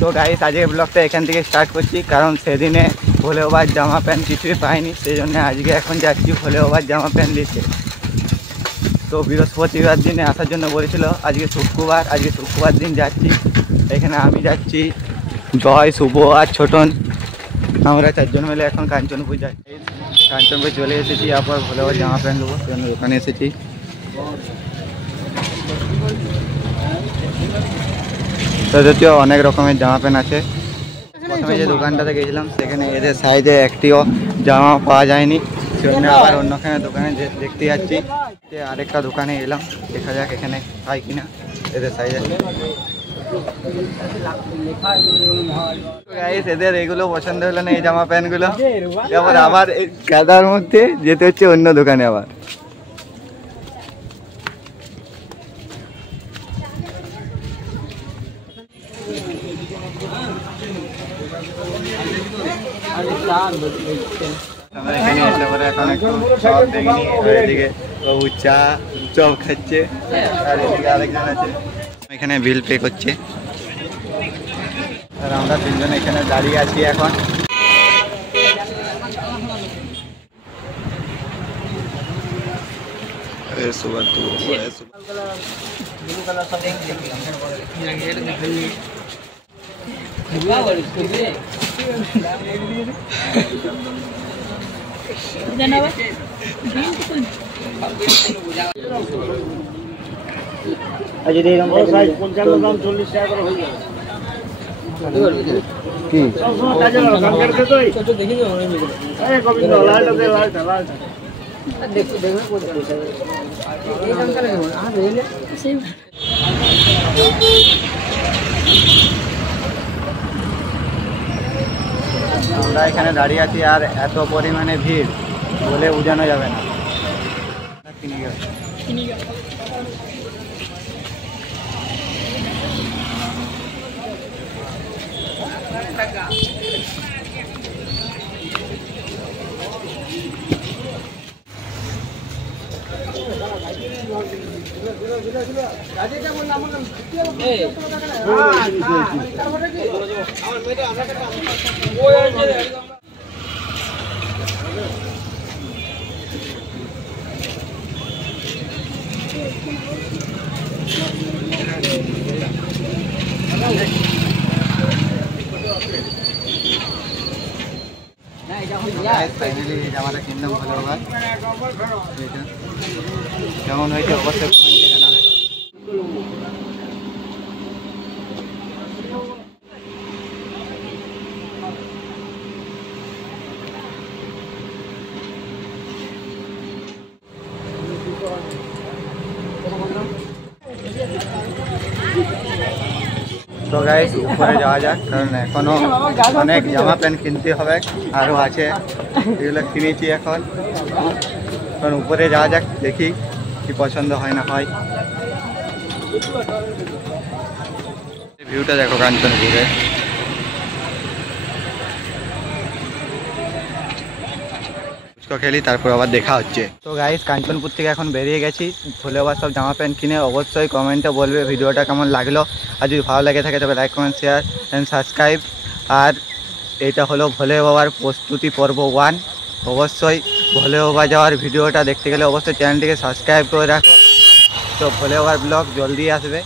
তো গাইস আজকে ব্লগটা এখান থেকে স্টার্ট করছি, কারণ সেদিনে ভোলে বাবার জামা প্যান্ট কিছুই পাইনি, সেই জন্য আজকে এখন যাচ্ছি ভোলে বাবার জামা প্যান্ট দিতে। তো বৃহস্পতিবার দিনে আসার জন্য বলেছিল, আজকে শুক্রবার দিন যাচ্ছি। এখানে আমি যাচ্ছি, জয়, শুভ আর ছোটন, আমরা চারজন মিলে এখন কাঞ্চনপুর যাচ্ছি। কাঞ্চনপুর চলে এসেছি, তারপর ভোলে বাবার জামা প্যান্ট নেবো, সেজন্য দোকানে এসেছি। যদিও অনেক রকমের জামা প্যান্ট আছে। প্রথমে যে দোকানটাতে গেছিলাম সেখানে এদের সাইজে একটিও জামা পাওয়া যায়নি, সেজন্য আবার অন্যখানে দোকানে দেখতে যাচ্ছি। আরেকটা দোকানে এলাম, দেখা যাক এখানে পাই কিনা এদের সাইজে। এদের এগুলো পছন্দ হলো না, এই জামা প্যান্টগুলো। আবার এই কাদার মধ্যে যেতে হচ্ছে অন্য দোকানে। আবার আমরা এখানে এসে পরে এখন একটু চপ দেখিনি, এদিকে বাবু চপ খাচ্ছে, আর এদিকে আরেকজন আছে এখানে বিল পে করছে। আর আমরা তিনজন এখানে দাঁড়িয়ে আছি এখন। আমরা এখানে দাঁড়িয়ে আছি, আর এত পরিমাণে ভিড় বলে বোঝানো যাবে না। ফাইনালি জামাটা কিনলাম ভালো বাবার। কেমন হয়েছে অবশ্যই কমেন্টে জানাবে। তো গাইস উপরে যাওয়া যাক, কারণ এখনো অনেক জামা প্যান্ট কিনতে হবে, আরও আছে, এগুলো কিনেছি এখন। কারণ উপরে যাওয়া যাক, দেখি কি পছন্দ হয় না হয়। ভিউটা দেখো কাঞ্চনপুরে। খেলি তারপর আবার দেখা হচ্ছে। তো গাইস কাঞ্চনপুর থেকে এখন বেরিয়ে গেছি, ভোলে বাবার সব জামা প্যান্ট কিনে। অবশ্যই কমেন্টে বলবে ভিডিওটা কেমন লাগলো, আর যদি ভালো লাগে থাকে তবে like, comment, share and subscribe. আর এটা হলো ভোলে বাবার প্রস্তুতি পর্ব 1। অবশ্যই ভোলে বাবা যাওয়ার ভিডিওটা দেখতে গেলে অবশ্যই চ্যানেলটিকে সাবস্ক্রাইব করে রাখো। তো ভোলে বাবার ব্লগ জলদি আসবে,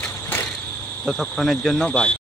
ততক্ষণের জন্য বাই।